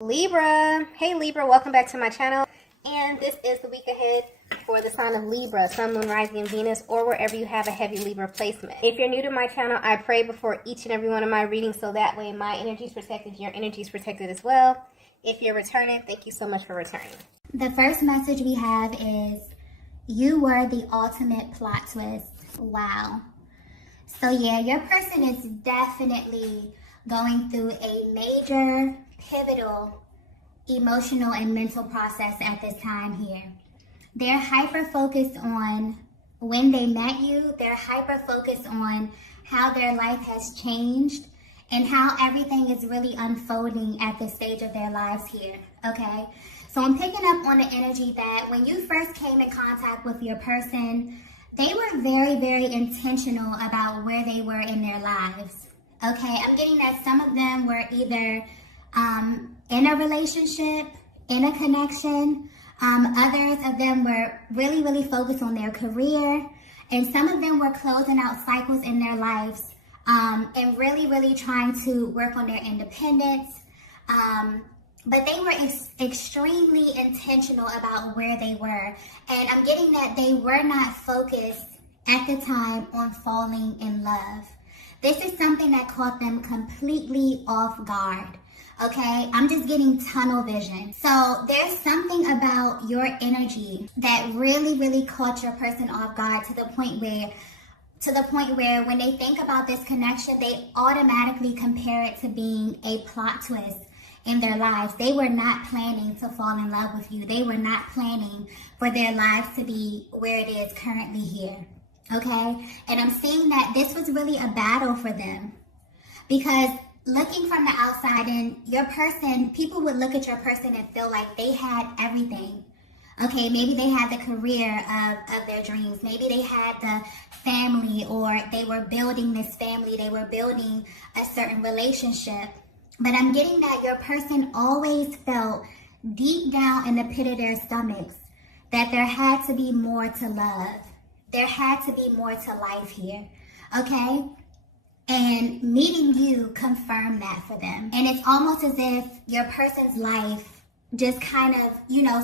Libra. Hey Libra, welcome back to my channel. And this is the week ahead for the sign of Libra, Sun, Moon, Rising, and Venus, or wherever you have a heavy Libra placement. If you're new to my channel, I pray before each and every one of my readings so that way my energy is protected, your energy is protected as well. If you're returning, thank you so much for returning. The first message we have is, you were the ultimate plot twist. Wow. So yeah, your person is definitely going through a major, pivotal, emotional and mental process at this time here. They're hyper-focused on when they met you. They're hyper-focused on how their life has changed and how everything is really unfolding at this stage of their lives here, okay? So I'm picking up on the energy that when you first came in contact with your person, they were very, very intentional about where they were in their lives, okay? I'm getting that some of them were either in a relationship, in a connection. Others of them were really, really focused on their career. And some of them were closing out cycles in their lives and really, really trying to work on their independence. But they were extremely intentional about where they were. And I'm getting that they were not focused at the time on falling in love. This is something that caught them completely off guard. Okay, I'm just getting tunnel vision. So there's something about your energy that really, really caught your person off guard to the point where when they think about this connection, they automatically compare it to being a plot twist in their lives. They were not planning to fall in love with you. They were not planning for their lives to be where it is currently here. Okay, and I'm seeing that this was really a battle for them because looking from the outside in, your person, people would look at your person and feel like they had everything. Okay, maybe they had the career of their dreams. Maybe they had the family, or they were building this family. They were building a certain relationship. But I'm getting that your person always felt deep down in the pit of their stomachs that there had to be more to love. There had to be more to life here. Okay? And meeting you confirmed that for them. And it's almost as if your person's life just kind of,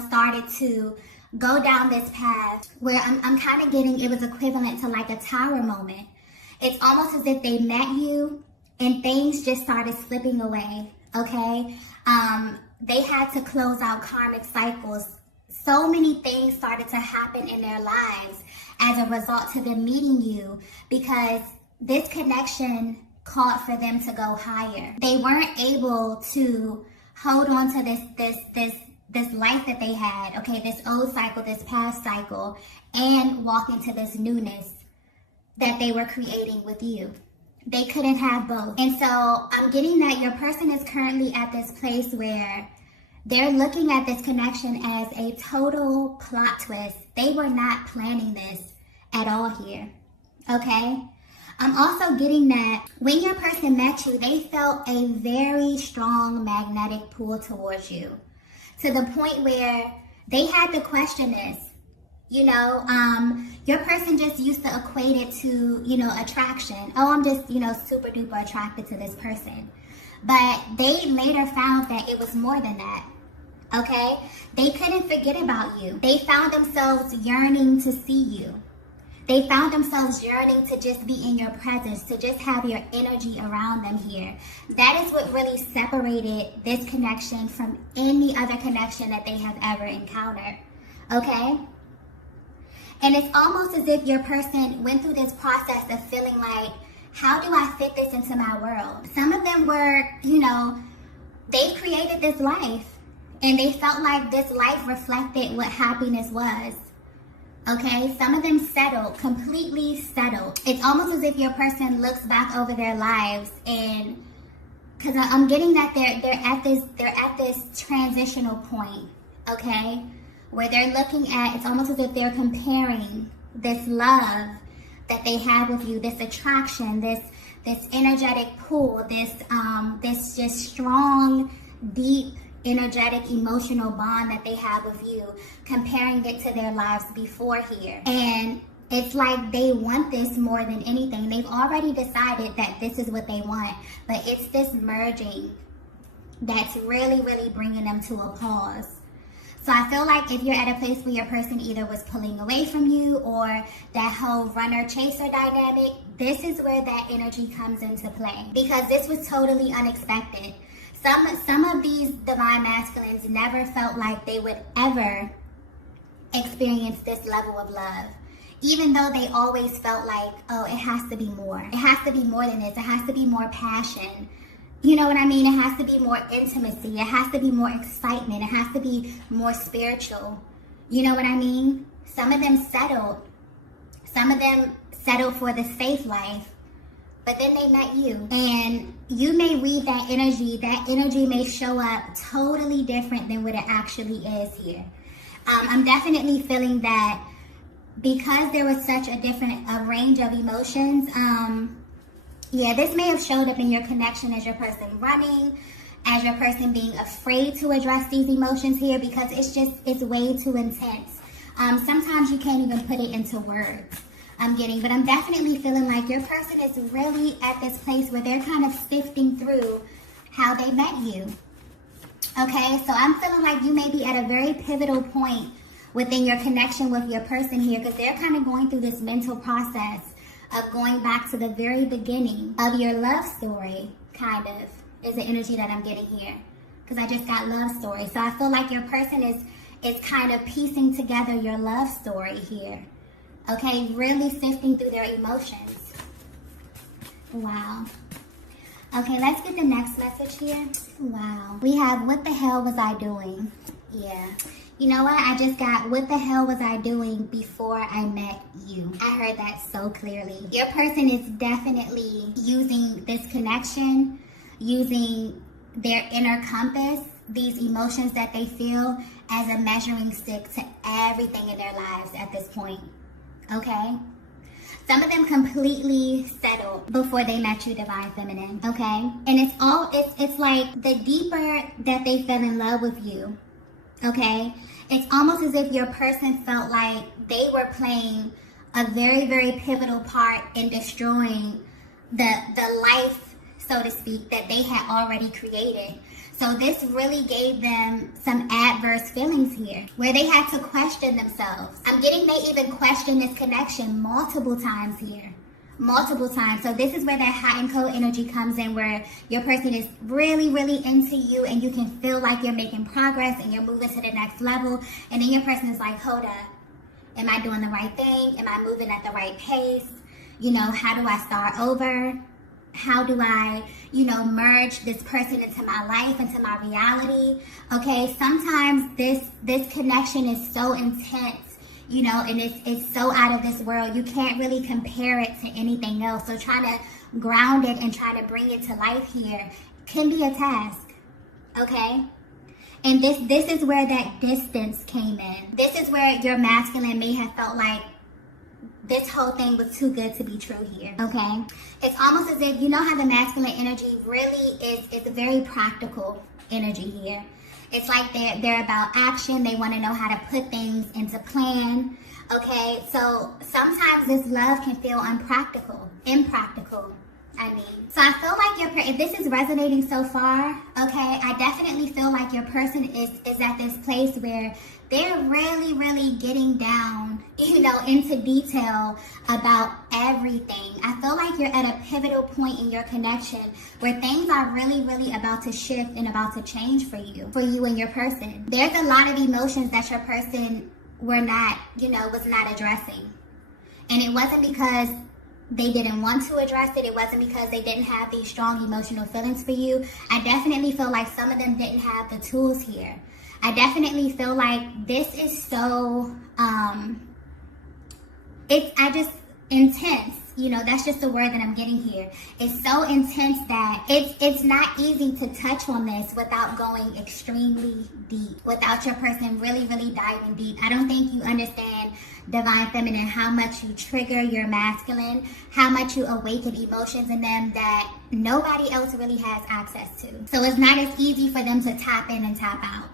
started to go down this path where I'm kind of getting, it was equivalent to like a tower moment. It's almost as if they met you and things just started slipping away, okay? They had to close out karmic cycles. So many things started to happen in their lives as a result to them meeting you, because this connection called for them to go higher. They weren't able to hold on to this life that they had, okay, this old cycle, this past cycle, and walk into this newness that they were creating with you. They couldn't have both. And so I'm getting that your person is currently at this place where they're looking at this connection as a total plot twist. They were not planning this at all here, okay? I'm also getting that when your person met you, they felt a very strong magnetic pull towards you, to the point where they had to question this. Your person just used to equate it to, attraction. Oh, I'm just, super duper attracted to this person. But they later found that it was more than that. Okay? They couldn't forget about you. They found themselves yearning to see you. They found themselves yearning to just be in your presence, to just have your energy around them here. That is what really separated this connection from any other connection that they have ever encountered, okay? And it's almost as if your person went through this process of feeling like, how do I fit this into my world? Some of them were, they've created this life, and they felt like this life reflected what happiness was. Okay, some of them settled, completely settled. It's almost as if your person looks back over their lives, and because I'm getting that they're at this transitional point, okay, where they're looking at, it's almost as if they're comparing this love that they have with you, this attraction, this energetic pull, this just strong, deep, energetic, emotional bond that they have with you, comparing it to their lives before here. And it's like they want this more than anything. They've already decided that this is what they want, but it's this merging that's really, really bringing them to a pause. So I feel like if you're at a place where your person either was pulling away from you or that whole runner-chaser dynamic, this is where that energy comes into play, because this was totally unexpected. Some of these divine masculines never felt like they would ever experience this level of love, even though they always felt like, oh, it has to be more. It has to be more than this. It has to be more passion. You know what I mean? It has to be more intimacy. It has to be more excitement. It has to be more spiritual. You know what I mean? Some of them settled. Some of them settled for the safe life. But then they met you. And you may read that energy. That energy may show up totally different than what it actually is here. I'm definitely feeling that because there was such a range of emotions, yeah, this may have showed up in your connection as your person running, as your person being afraid to address these emotions here, because it's way too intense. Sometimes you can't even put it into words, but I'm definitely feeling like your person is really at this place where they're kind of sifting through how they met you. Okay, so I'm feeling like you may be at a very pivotal point within your connection with your person here, because they're kind of going through this mental process of going back to the very beginning of your love story, kind of, is the energy that I'm getting here. Because I just got love story. So I feel like your person is kind of piecing together your love story here. Okay, really sifting through their emotions. Wow. Okay, let's get the next message here. Wow. We have, what the hell was I doing? Yeah. You know what? I just got, what the hell was I doing before I met you? I heard that so clearly. Your person is definitely using this connection, using their inner compass, these emotions that they feel, as a measuring stick to everything in their lives at this point. Okay? Some of them completely settled before they met you, Divine Feminine. Okay? And it's like the deeper that they fell in love with you, okay, it's almost as if your person felt like they were playing a very, very pivotal part in destroying the life, so to speak, that they had already created. So this really gave them some adverse feelings here, where they had to question themselves. I'm getting they even questioned this connection multiple times here. Multiple times. So this is where that hot and cold energy comes in, where your person is really, really into you and you can feel like you're making progress and you're moving to the next level. And then your person is like, hold up. Am I doing the right thing? Am I moving at the right pace? You know, how do I start over? How do I, merge this person into my life, into my reality? Okay, sometimes this connection is so intense, and it's so out of this world. You can't really compare it to anything else. So trying to ground it and trying to bring it to life here can be a task, okay? And this is where that distance came in. This is where your masculine may have felt like this whole thing was too good to be true here, okay? It's almost as if, how the masculine energy really is a very practical energy here. It's like they're about action. They want to know how to put things into plan, okay? So sometimes this love can feel impractical. So I feel like if this is resonating so far, okay, I definitely feel like your person is at this place where they're really, really getting down, into detail about everything. I feel like you're at a pivotal point in your connection where things are really, really about to shift and about to change for you and your person. There's a lot of emotions that your person was not addressing. And it wasn't because they didn't want to address it. It wasn't because they didn't have these strong emotional feelings for you. I definitely feel like some of them didn't have the tools here. I definitely feel like this is so, intense. That's just the word that I'm getting here. It's so intense that it's not easy to touch on this without going extremely deep, without your person really, really diving deep. I don't think you understand, Divine Feminine, how much you trigger your masculine, how much you awaken emotions in them that nobody else really has access to. So it's not as easy for them to tap in and tap out.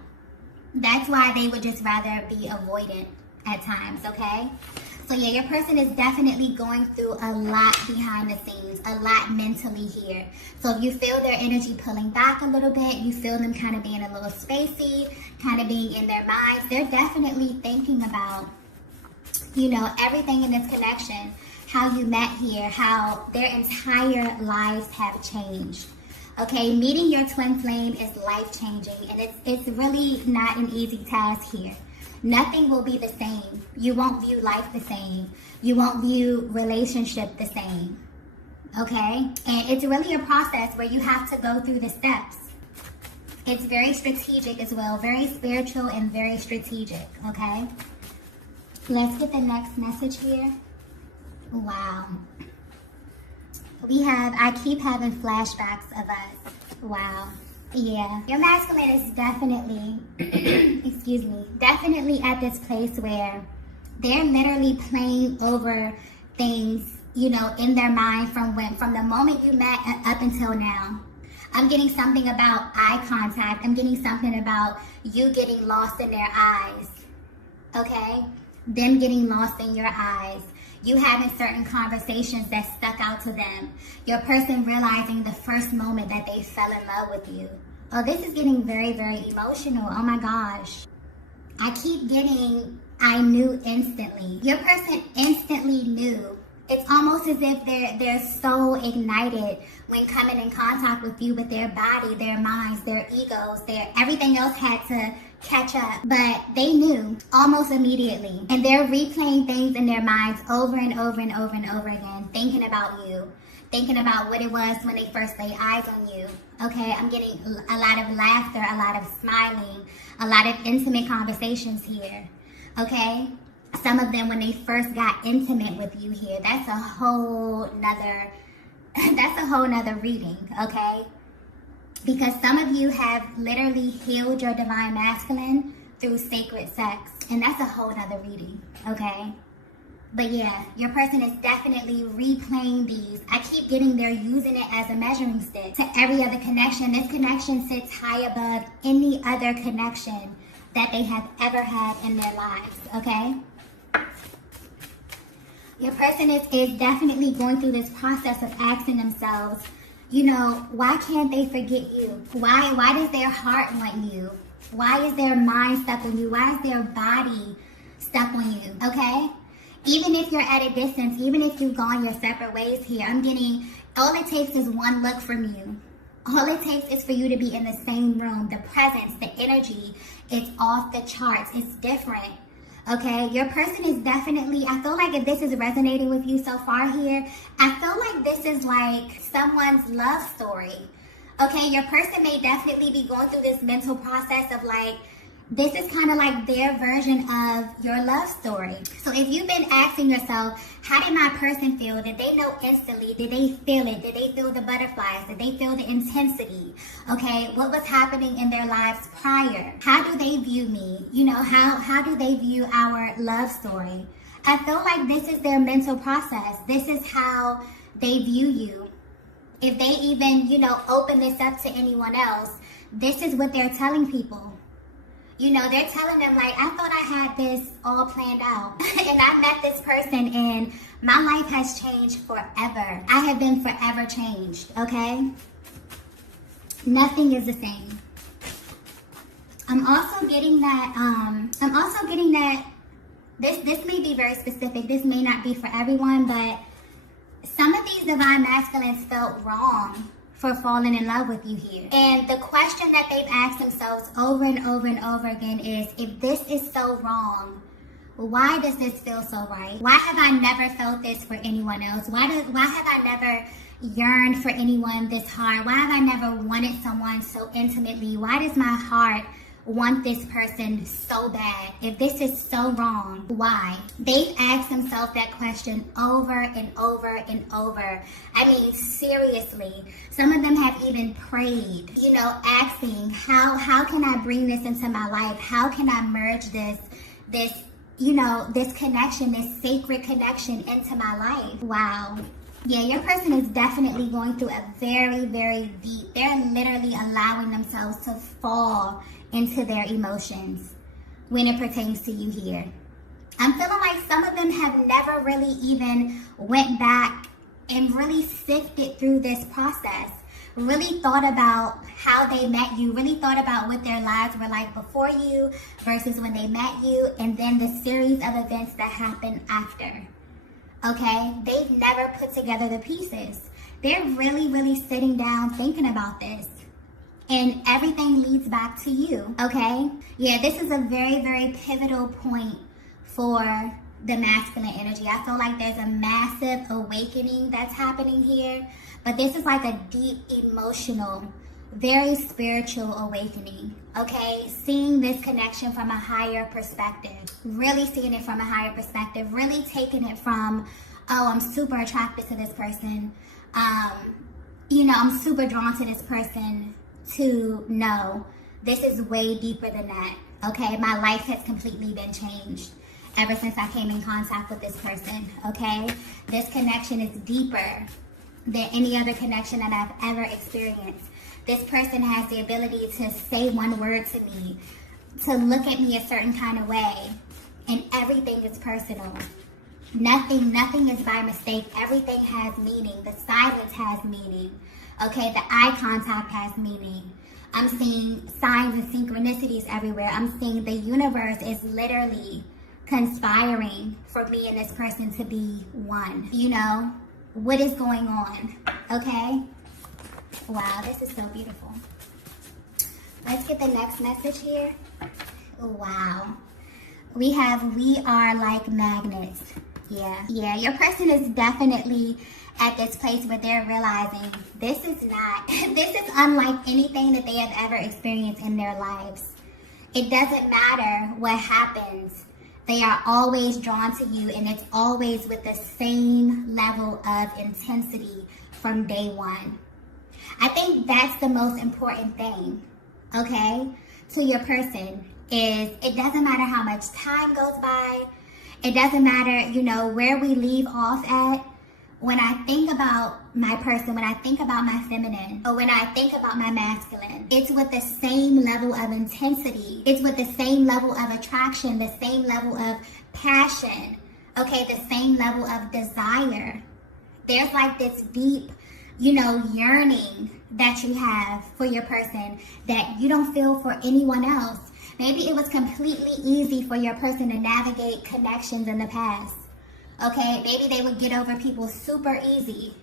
That's why they would just rather be avoidant, at times, okay? So yeah, your person is definitely going through a lot behind the scenes, a lot mentally here. So if you feel their energy pulling back a little bit, you feel them kind of being a little spacey, kind of being in their minds, they're definitely thinking about, you know, everything in this connection, how you met here, how their entire lives have changed. Okay, meeting your twin flame is life-changing, and it's really not an easy task here. Nothing will be the same. You won't view life the same. You won't view relationship the same. Okay? And it's really a process where you have to go through the steps. It's very strategic as well, very spiritual and very strategic. Okay? Let's get the next message here. Wow. I keep having flashbacks of us. Wow. Yeah. Your masculine is definitely, excuse me, definitely at this place where they're literally playing over things, you know, in their mind from the moment you met up until now. I'm getting something about eye contact. I'm getting something about you getting lost in their eyes. Okay? Them getting lost in your eyes. You having certain conversations that stuck out to them. Your person realizing the first moment that they fell in love with you. Oh, this is getting very, very emotional. Oh my gosh. I keep getting, I knew instantly. Your person instantly knew. It's almost as if they're so ignited when coming in contact with you, with their body, their minds, their egos, everything else had to catch up. But they knew almost immediately. And they're replaying things in their minds over and over and over and over again, thinking about you, thinking about what it was when they first laid eyes on you. Okay, I'm getting a lot of laughter, a lot of smiling, a lot of intimate conversations here. Okay? Some of them when they first got intimate with you here, that's a whole nother reading, okay? Because some of you have literally healed your divine masculine through sacred sex, and that's a whole nother reading, okay? But yeah, your person is definitely replaying these. I keep getting they're using it as a measuring stick to every other connection. This connection sits high above any other connection that they have ever had in their lives, okay? Your person is definitely going through this process of asking themselves, you know, why can't they forget you? Why does their heart want you? Why is their mind stuck on you? Why is their body stuck on you? Okay? Even if you're at a distance, even if you've gone your separate ways here, I'm getting, all it takes is one look from you. All it takes is for you to be in the same room. The presence, the energy, it's off the charts. It's different. Okay, your person is definitely, I feel like if this is resonating with you so far here, I feel like this is like someone's love story. Okay, your person may definitely be going through this mental process of like, this is kind of like their version of your love story. So if you've been asking yourself, how did my person feel? Did they know instantly? Did they feel it? Did they feel the butterflies? Did they feel the intensity? Okay, what was happening in their lives prior? How do they view me? You know, how do they view our love story? I feel like this is their mental process. This is how they view you. If they even, you know, open this up to anyone else, this is what they're telling people. You know, they're telling them like, I thought I had this all planned out. And I met this person and my life has changed forever. I have been forever changed, okay? Nothing is the same. I'm also getting that, this may be very specific. This may not be for everyone, but some of these divine masculines felt wrong for falling in love with you here. And the question that they've asked themselves over and over and over again is, if this is so wrong, why does this feel so right? Why have I never felt this for anyone else? Why have I never yearned for anyone this hard? Why have I never wanted someone so intimately? Why does my heart want this person so bad? If this is so wrong, why? They've asked themselves that question over and over and over. I mean, seriously. Some of them have even prayed, you know, asking, how can I bring this into my life? How can I merge this, you know, this connection, this sacred connection into my life? Wow. Yeah, your person is definitely going through a very, very deep, they're literally allowing themselves to fall into their emotions when it pertains to you here. I'm feeling like some of them have never really even went back and really sifted through this process. Really thought about how they met you, really thought about what their lives were like before you versus when they met you, and then the series of events that happened after. Okay? They've never put together the pieces. They're really, really sitting down thinking about this. And everything leads back to you. Okay? Yeah, this is a very, very pivotal point for the masculine energy. I feel like there's a massive awakening that's happening here. But this is like a deep, emotional, very spiritual awakening, okay? Seeing this connection from a higher perspective. Really seeing it from a higher perspective. Really taking it from, oh, I'm super attracted to this person. I'm super drawn to this person, to no, this is way deeper than that, okay? My life has completely been changed ever since I came in contact with this person, okay? This connection is deeper than any other connection that I've ever experienced. This person has the ability to say one word to me, to look at me a certain kind of way, and everything is personal. Nothing is by mistake. Everything has meaning. The silence has meaning. Okay, the eye contact has meaning. I'm seeing signs and synchronicities everywhere. I'm seeing the universe is literally conspiring for me and this person to be one. What is going on, okay? Wow, this is so beautiful. Let's get the next message here. Wow. We are like magnets. Yeah, your person is definitely at this place where they're realizing this is unlike anything that they have ever experienced in their lives. It doesn't matter what happens. They are always drawn to you, and it's always with the same level of intensity from day one. I think that's the most important thing, okay, to your person is it doesn't matter how much time goes by. It doesn't matter, where we leave off at. When I think about my person, when I think about my feminine, or when I think about my masculine, it's with the same level of intensity. It's with the same level of attraction, the same level of passion, okay, the same level of desire. There's like this deep, yearning that you have for your person that you don't feel for anyone else. Maybe it was completely easy for your person to navigate connections in the past. Okay, maybe they would get over people super easy,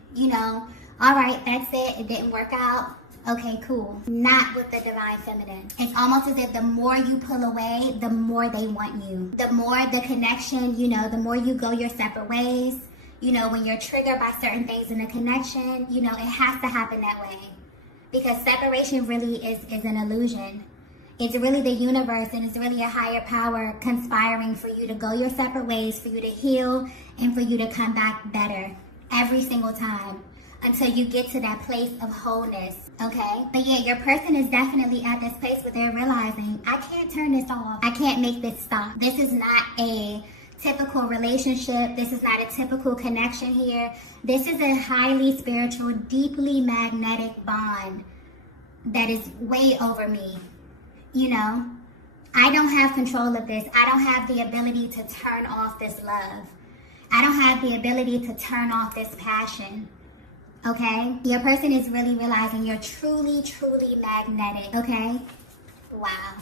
all right, that's it, it didn't work out, okay, cool. Not with the divine feminine. It's almost as if the more you pull away, the more they want you. The more the connection, the more you go your separate ways, when you're triggered by certain things in a connection, it has to happen that way. Because separation really is an illusion. It's really the universe, and it's really a higher power conspiring for you to go your separate ways, for you to heal, and for you to come back better every single time until you get to that place of wholeness, okay? But yeah, your person is definitely at this place where they're realizing, I can't turn this off. I can't make this stop. This is not a typical relationship. This is not a typical connection here. This is a highly spiritual, deeply magnetic bond that is way over me. I don't have control of this. I don't have the ability to turn off this love. I don't have the ability to turn off this passion, okay? Your person is really realizing you're truly, truly magnetic, okay? Wow.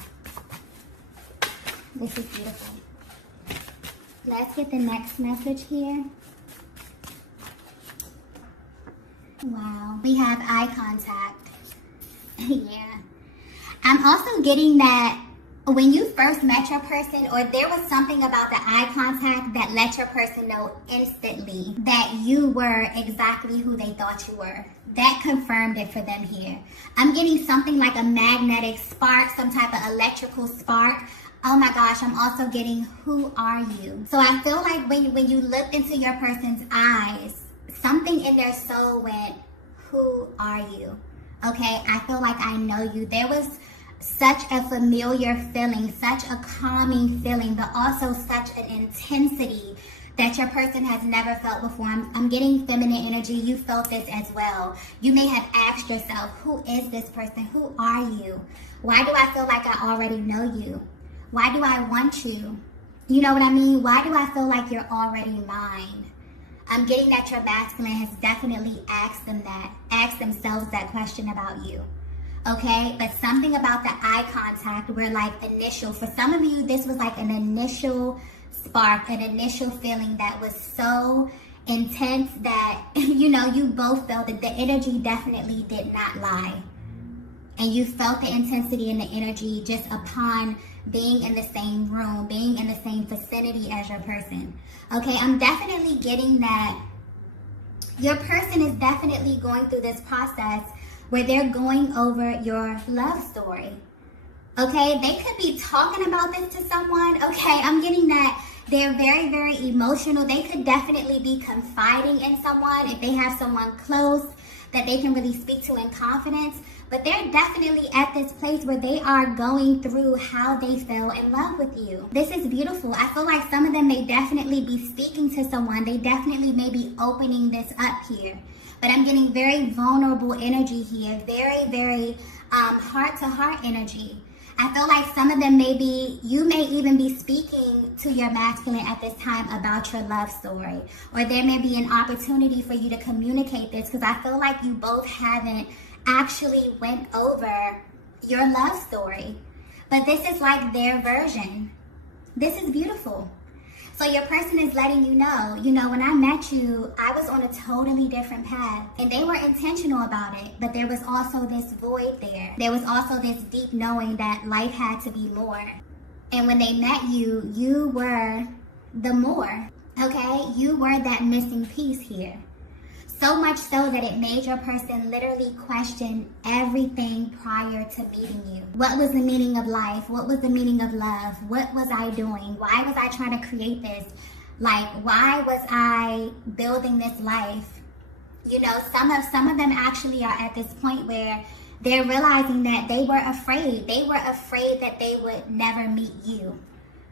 This is beautiful. Let's get the next message here. Wow. We have eye contact. Yeah. I'm also getting that when you first met your person, or there was something about the eye contact that let your person know instantly that you were exactly who they thought you were. That confirmed it for them here. I'm getting something like a magnetic spark, some type of electrical spark. Oh my gosh, I'm also getting, who are you? So I feel like when you looked into your person's eyes, something in their soul went, who are you? Okay, I feel like I know you. There was such a familiar feeling, such a calming feeling, but also such an intensity that your person has never felt before. I'm getting feminine energy. You felt this as well. You may have asked yourself, who is this person? Who are you? Why do I feel like I already know you? Why do I want you? You know what I mean? Why do I feel like you're already mine? I'm getting that your masculine has definitely asked themselves that question about you. Okay? But something about the eye contact were like initial. For some of you, this was like an initial spark, an initial feeling that was so intense that, you know, you both felt that the energy definitely did not lie. And you felt the intensity and the energy just upon being in the same room, being in the same vicinity as your person. Okay, I'm definitely getting that your person is definitely going through this process where they're going over your love story. Okay, they could be talking about this to someone. Okay, I'm getting that they're very, very emotional. They could definitely be confiding in someone if they have someone close that they can really speak to in confidence. But they're definitely at this place where they are going through how they fell in love with you. This is beautiful. I feel like some of them may definitely be speaking to someone. They definitely may be opening this up here. But I'm getting very vulnerable energy here. Very, very heart-to-heart energy. I feel like some of them you may even be speaking to your masculine at this time about your love story. Or there may be an opportunity for you to communicate this, because I feel like you both haven't actually went over your love story. But this is like their version. This is beautiful. So your person is letting you know, when I met you, I was on a totally different path. And they were intentional about it. But there was also this void there. There was also this deep knowing that life had to be more. And when they met you, you were the more. Okay? You were that missing piece here. So much so that it made your person literally question everything prior to meeting you. What was the meaning of life? What was the meaning of love? What was I doing? Why was I trying to create this? Like, why was I building this life? You know, some of them actually are at this point where they're realizing that they were afraid. They were afraid that they would never meet you.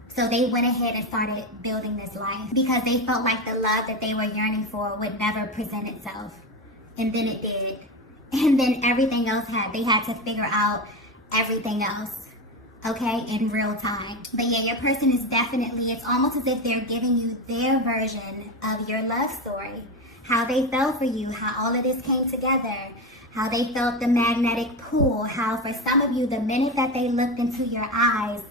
So they went ahead and started building this life because they felt like the love that they were yearning for would never present itself. And then it did. And then everything else they had to figure out everything else, okay, in real time. But yeah, your person is definitely, it's almost as if they're giving you their version of your love story. How they fell for you, how all of this came together, how they felt the magnetic pull, how for some of you, the minute that they looked into your eyes,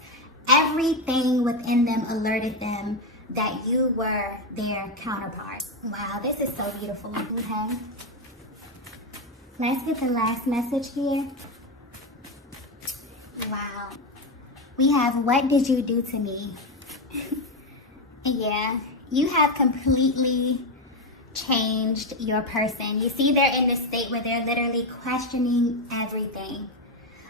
everything within them alerted them that you were their counterpart. Wow, this is so beautiful. Okay. Let's get the last message here. Wow. We have, what did you do to me? Yeah, you have completely changed your person. You see, they're in this state where they're literally questioning everything.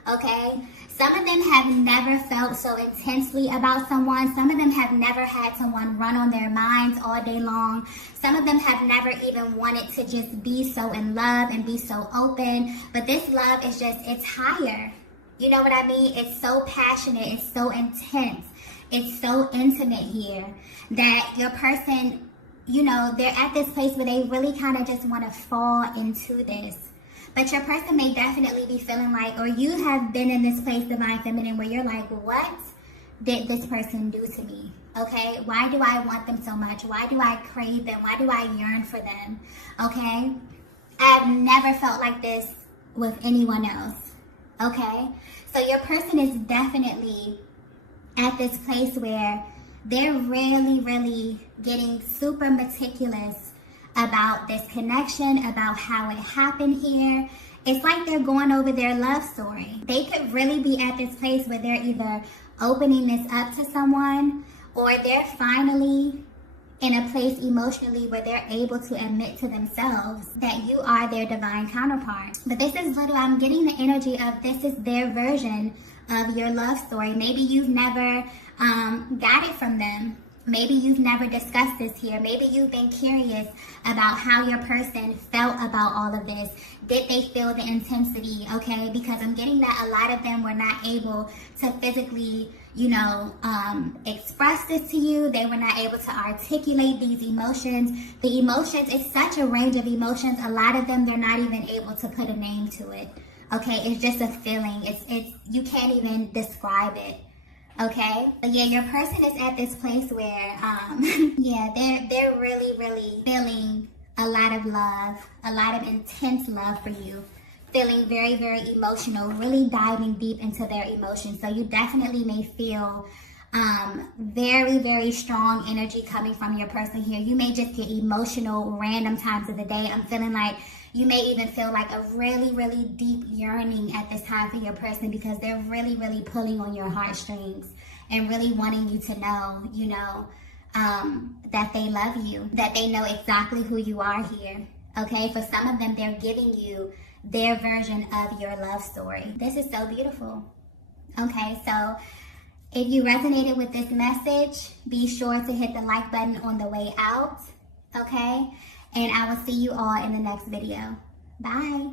Okay? Some of them have never felt so intensely about someone. Some of them have never had someone run on their minds all day long. Some of them have never even wanted to just be so in love and be so open. But this love is just, it's higher. You know what I mean? It's so passionate. It's so intense. It's so intimate here that your person, you know, they're at this place where they really kind of just want to fall into this. But your person may definitely be feeling like, or you have been in this place, Divine Feminine, where you're like, what did this person do to me? Okay? Why do I want them so much? Why do I crave them? Why do I yearn for them? Okay? I've never felt like this with anyone else. Okay? So your person is definitely at this place where they're really, really getting super meticulous about this connection, about how it happened here. It's like they're going over their love story. They could really be at this place where they're either opening this up to someone, or they're finally in a place emotionally where they're able to admit to themselves that you are their divine counterpart. But this is I'm getting the energy of this is their version of your love story. Maybe you've never got it from them. Maybe you've never discussed this here. Maybe you've been curious about how your person felt about all of this. Did they feel the intensity? Okay, because I'm getting that a lot of them were not able to physically, express this to you. They were not able to articulate these emotions. The emotions, it's such a range of emotions. A lot of them, they're not even able to put a name to it. Okay, it's just a feeling. It's you can't even describe it. Okay, but yeah, your person is at this place where, yeah, they're really, really feeling a lot of love, a lot of intense love for you, feeling very, very emotional, really diving deep into their emotions. So you definitely may feel very, very strong energy coming from your person here. You may just get emotional random times of the day. I'm feeling like you may even feel like a really, really deep yearning at this time for your person because they're really, really pulling on your heartstrings and really wanting you to know, that they love you, that they know exactly who you are here. Okay, for some of them, they're giving you their version of your love story. This is so beautiful. Okay, so if you resonated with this message, be sure to hit the like button on the way out. Okay, and I will see you all in the next video. Bye.